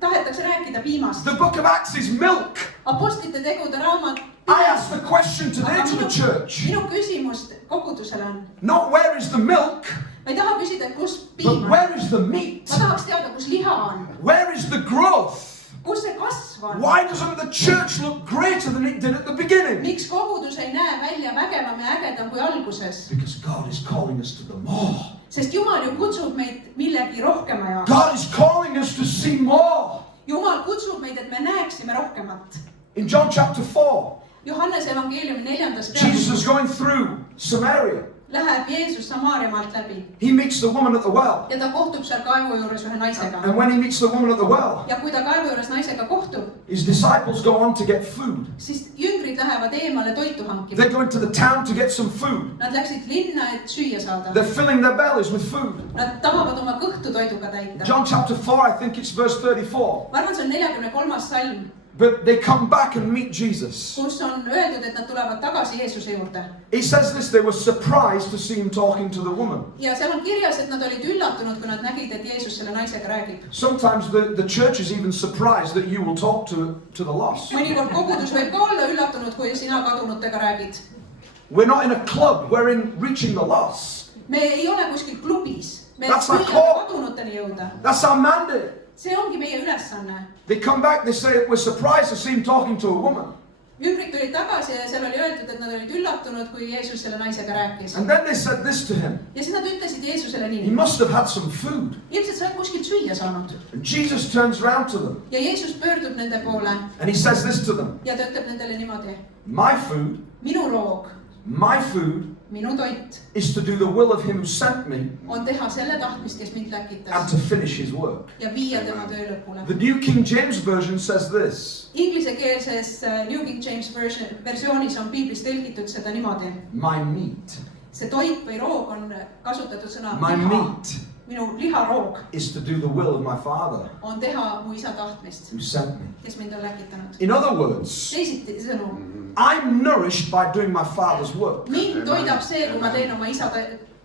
tahetakse rääkida piimast. The book of Acts is milk. Apostlite tegude raamat. I ask the question today to the church, Minu küsimus kogudusele on, not where is the milk, ma ei taha küsida, kus but piim on. where is the meat? Ma tahaks teada, kus liha on. Where is the growth? Kus see kasv on? Why doesn't the church look greater than it did at the beginning? Miks kogudus ei näe välja vägevam ja ägedam kui alguses? Because God is calling us to the more. Sest Jumal ju kutsub meid millegi rohkema jaoks. God is calling us to see more. Jumal kutsub meid, et me näeksime rohkemat. In John chapter 4, Johannese evangeeliumi 4. Jesus is peatükis going through Samaria. läheb Jeesus Samaaria maalt läbi He meets the woman at the well. ja ta kohtub seal kaevu juures ühe naisega. And when he meets the woman at the well, Ja kui ta kaevu juures naisega kohtub, his disciples go on to get food. siis jüngrid lähevad eemale toitu hankima. They go into the town to get some food. Nad läksid linna, et süüa saada. They're filling their bellies with food. Nad tahavad oma kõhtu toiduga täita. John chapter 4, I think it's verse 34. Ma arvan, see on 43. salm, But they come back and meet Jesus. kus on öeldud, et nad tulevad tagasi Jeesuse juurde. He says this, they were surprised to see him talking to the woman. Ja seal on kirjas, et nad olid üllatunud, kui nad nägid, et Jeesus selle naisega räägib. Sometimes the church is even surprised that you will talk to the lost. Mõnikord kogudus võib ka olla üllatunud, kui sina kadunutega räägid. We're not in a club, we're in reaching the lost. Me ei ole kuskil klubis. Me That's our püüame call. kadunuteni jõuda. That's our mandate. See ongi meie ülesanne. They come back, they say, we're surprised to see him talking to a woman. Ümbrid tulid tagasi ja seal oli öeldud, et nad olid üllatunud, kui Jeesus selle naisega rääkis. And then they said this to him. Ja siis nad ütlesid Jeesusele He nii. must have had some food. Ilmselt sa oled kuskilt süüa saanud. And Jesus turns around to them Ja Jeesus pöördub nende poole and he says this to them. ja ta ütleb nendele niimoodi. My food, Minu roog, minu toit is to do the will of him who sent me on teha selle tahtmist, kes mind and läkitas to finish his work. ja viia tema töö lõpule. The New King James Version says this. Inglisekeelses New King James versioonis on piiblis tõlgitud seda niimoodi. My meat, See toit või roog on kasutatud sõna my liha. meat Minu liharoog is to do the will of my Father on teha mu isa tahtmist, who sent me. kes mind on läkitanud. In other words, Teisiti sõnu, I'm nourished by doing my Father's work. mind toidab see, kui ma teen oma isa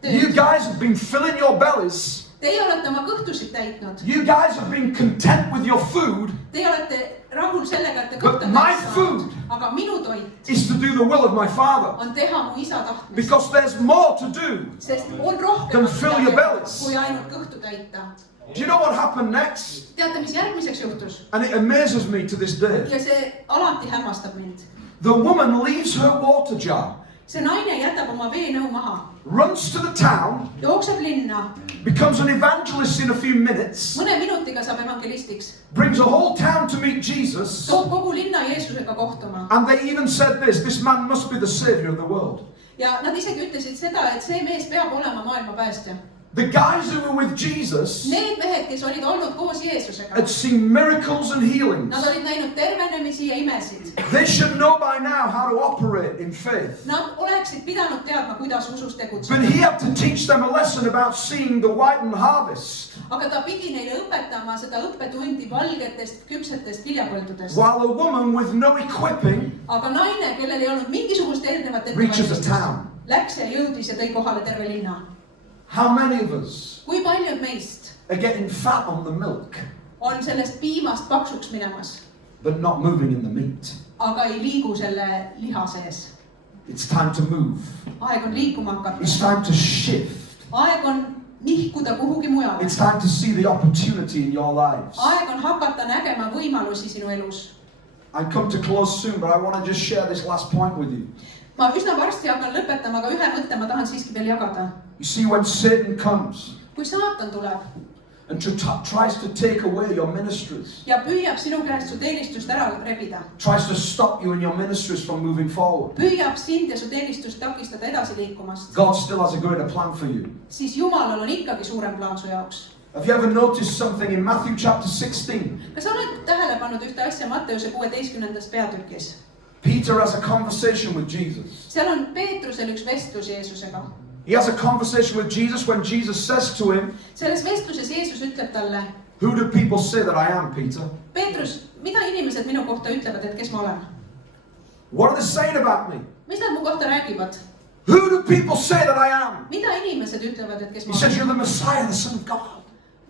You tööd. guys have been filling your bellies. Teie olete oma kõhtusid täitnud. You guys have been content with your food Teie olete rahul sellega, et te But kõhtu my täis food saanud. Aga minu toit is to do the will of my Father. on teha mu isa tahtmist. Because there's more to do. Sest on rohkem, Then fill your bellies. kui ainult kõhtu täita. Do you know what happened next? Teate, mis järgmiseks juhtus? And it amazes me to this day. Ja see alati hämmastab mind. The woman leaves her water jar, See naine jätab oma veenõu maha, runs to the town, jookseb linna, becomes an evangelist in a few minutes, mõne minutiga saab evangelistiks, brings a whole town to meet Jesus. toob kogu linna Jeesusega kohtuma. And they even said this man must be the savior of the world. Ja nad isegi ütlesid seda, et see mees peab olema maailma päästja. The guys who were with Jesus Need mehed, kes olid olnud koos Jeesusega, had seen miracles and healings. nad olid näinud tervenemisi ja imesid. They should know by now how to operate in faith. Nad oleksid pidanud teadma, kuidas usus But tegutseda. he had to teach them a lesson about seeing the whitened harvest, Aga ta pidi neile õpetama seda õppetundi valgetest, küpsetest viljapõldudest. while a woman with no equipping Aga naine, kellel ei olnud mingisugust erinevat reaches a ettevalmistust, town. läks ja jõudis ja tõi kohale terve linna. How many of us Kui paljud meist are getting fat on the milk, on sellest piimast paksuks minemas, but not moving in the meat? aga ei liigu selle liha sees? It's time to move. Aeg on liikuma hakata. It's time to shift. Aeg on nihkuda kuhugi mujale. It's time to see the opportunity in your lives. Aeg on hakata nägema võimalusi sinu elus. I come to close soon, but I want to just share this last point with you. Ma üsna varsti hakkan lõpetama, aga ühe mõtte ma tahan siiski veel jagada. You see, when Satan comes Kui saatan tuleb and tries to take away your ministries, ja püüab sinu käest su teenistust ära rebida, tries to stop you in your ministries from moving forward, püüab sind ja su teenistust takistada edasi liikumast, God still has a greater plan for you. siis Jumalal on ikkagi suurem plaan su jaoks. Have you ever noticed something in Matthew chapter 16? Kas sa oled tähele pannud ühte asja Matteuse 16. peatükis? Peter has a conversation with Jesus. Seal on Peetrusel üks vestlus Jeesusega. He has a conversation with Jesus when Jesus says to him, Selles vestluses Jeesus ütleb talle, who do people say that I am, Peter? Peetrus, mida inimesed minu kohta ütlevad, et kes ma olen? What are they saying about me? Mis nad mu kohta räägivad? Who do people say that I am? Mida inimesed ütlevad, et kes He ma says, you're olen? the Messiah, the Son of God.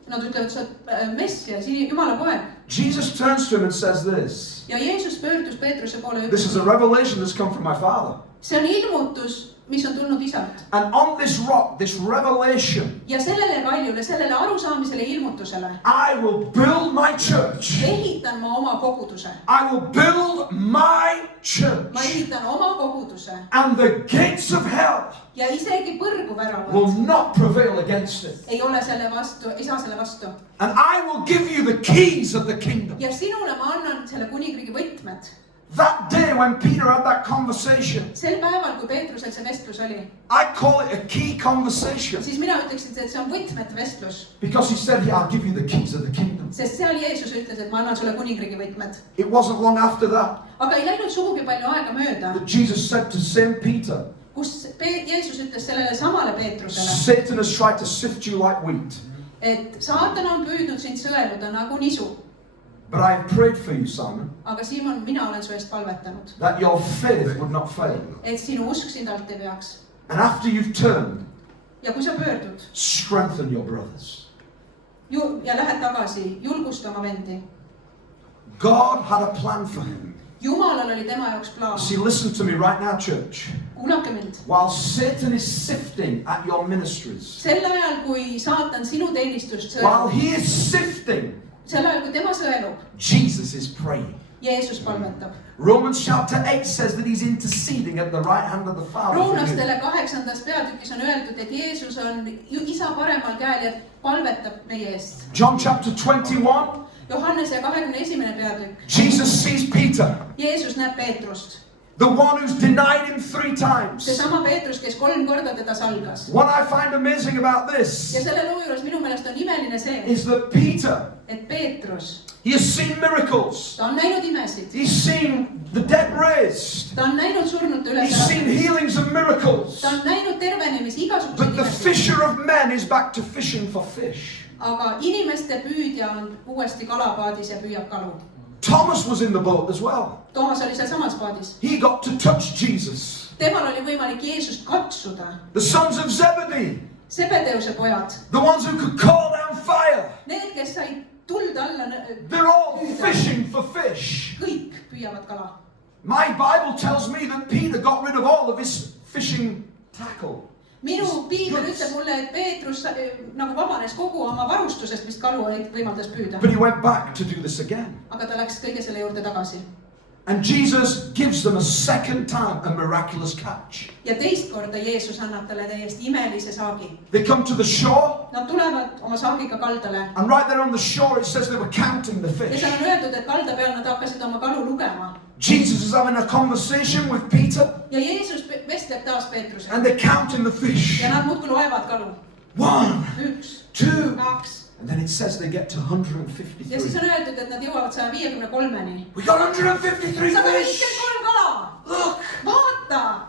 Nad ütlevad, sa oled Messias, Jumala poeg. Jesus turns to him and says this. Ja Jeesus pöördus Peetruse poole ja This is ütles, a revelation that's come from my Father. see on ilmutus, mis on tulnud isalt. And on this rock, this revelation, Ja sellele kaljule, sellele arusaamisele, ilmutusele I will build my church. ehitan ma oma koguduse. I will build my church. Ma ehitan oma koguduse And the gates of hell ja isegi põrgu will väravad not prevail against it. ei ole selle vastu, ei saa selle vastu. And I will give you the keys of the kingdom. Ja sinule ma annan selle kuningriigi võtmed. That day when Peter had that conversation, Sel päeval, kui Peetrusel see vestlus oli, I call it a key conversation. siis mina ütleksin, et see on võtmete vestlus. Because he said, I'll give you the keys of the kingdom. Sest seal Jeesus ütles, et ma annan sulle kuningriigi võtmed. It wasn't long after that Aga ei läinud sugugi palju aega mööda, that Jesus said to Saint Peter, kus Jeesus ütles sellele samale Peetrusele, Satan has tried to sift you like wheat. et saatan on püüdnud sind sõeluda nagu nisu. But I have prayed for you, Simon, Aga Simon, mina olen su eest palvetanud, that your faith would not fail. et sinu usk sind alt ei veaks. And after you've turned, Ja kui sa pöördud strengthen your brothers. ja lähed tagasi, julgusta oma vendi. God had a plan for him. Jumalal oli tema jaoks plaan. See, listen to me right now, church. Kuulake mind. While Satan is sifting at your ministries, Sel ajal, kui saatan sinu teenistust while sõelub, he is sifting, sel ajal, kui tema sõelub, Jesus is praying. Jeesus palvetab. Romans chapter 8 says that he's interceding at the right hand of the Father. for you. Roomlastele 8. peatükis on öeldud, et Jeesus on isa paremal käel ja palvetab meie eest. John chapter 21, Johannese 21. peatükk. Jesus sees Peter, Jeesus näeb Peetrust. the one who's denied him 3 times. Seesama Peetrus, kes 3 korda teda salgas. What I find amazing about this Ja selle loo juures minu meelest on imeline see, is that Peter, et Peetrus, he has seen miracles. ta on näinud imesid. He's seen the dead raised. Ta on näinud surnute üles He's seen äratamist. healings and miracles. Ta on näinud tervenemisi, igasuguseid But the imesid. fisher of men is back to fishing for fish. Aga inimeste püüdja on uuesti kalapaadis ja püüab kalu. Thomas was in the boat as well. Toomas oli seal samas paadis. He got to touch Jesus. Temal oli võimalik Jeesust katsuda. The sons of Zebedee, Sebedeuse pojad, the ones who could call down fire, need, kes said tuld alla, they're all fishing for fish. kõik püüavad kala. My Bible tells me that Peter got rid of all of his fishing tackle. Minu piibel ütleb mulle, et Peetrus nagu vabanes kogu oma varustusest, mis kalu võimaldas püüda. But he went back to do this again. Aga ta läks kõige selle juurde tagasi. And Jesus gives them a second time a miraculous catch. Ja teist korda Jeesus annab talle täiesti imelise saagi. They come to the shore, Nad tulevad oma saagiga kaldale. and right there on the shore it says they were counting the Ja fish. seal on öeldud, et kalda peal nad hakkasid oma kalu lugema. Jesus is having a conversation with Peter, Ja Jeesus vestleb taas Peetrusega. and they're counting the fish. Ja nad muudkui loevad kalu. 1, 1, 2, 2. and then it says they get to Ja siis 153. on öeldud, et nad jõuavad 153-ni. We got 153 fish. 153 kala! Look. Vaata!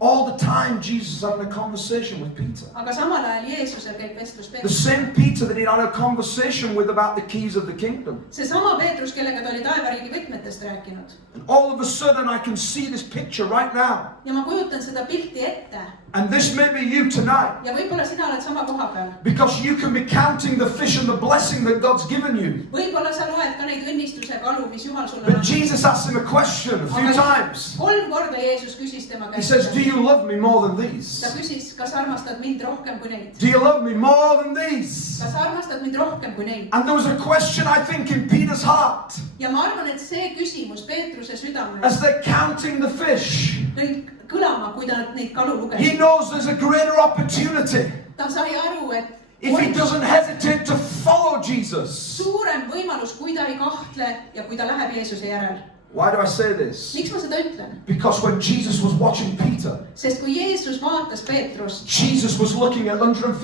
All the time Jesus is having a conversation with Peter. Aga samal ajal Jeesusel käib vestlus The Peetrusega. same Peter that he'd had a conversation with about the keys of the kingdom. Seesama Peetrus, kellega ta oli taevariigi võtmetest rääkinud. And all of a sudden I can see this picture right now. Ja ma kujutan seda pilti ette. And this may be you tonight. Ja võib-olla sina oled sama koha peal. Because you can be counting the fish and the blessing that God's given you. Võib-olla sa loed ka neid õnnistuse kalu, mis Jumal sulle But annab. Jesus asked him a question a few times. 3 korda Jeesus küsis tema He käest. says, do you love me more than these? Ta küsis, kas armastad mind rohkem kui neid. Do you love me more than these? Kas armastad mind rohkem kui neid. And there was a question, I think, in Peter's heart Ja ma arvan, et see küsimus Peetruse südames as they're counting the fish. lõi kõlama, kui ta neid kalu luges. He knows there's a greater opportunity Ta sai aru, et if he on doesn't hesitate to follow Jesus. suurem võimalus, kui ta ei kahtle ja kui ta läheb Jeesuse järel. Why do I say this? Miks ma seda ütlen? Because when Jesus was watching Peter, Sest kui Jeesus vaatas Peetrust, Jesus was looking at 150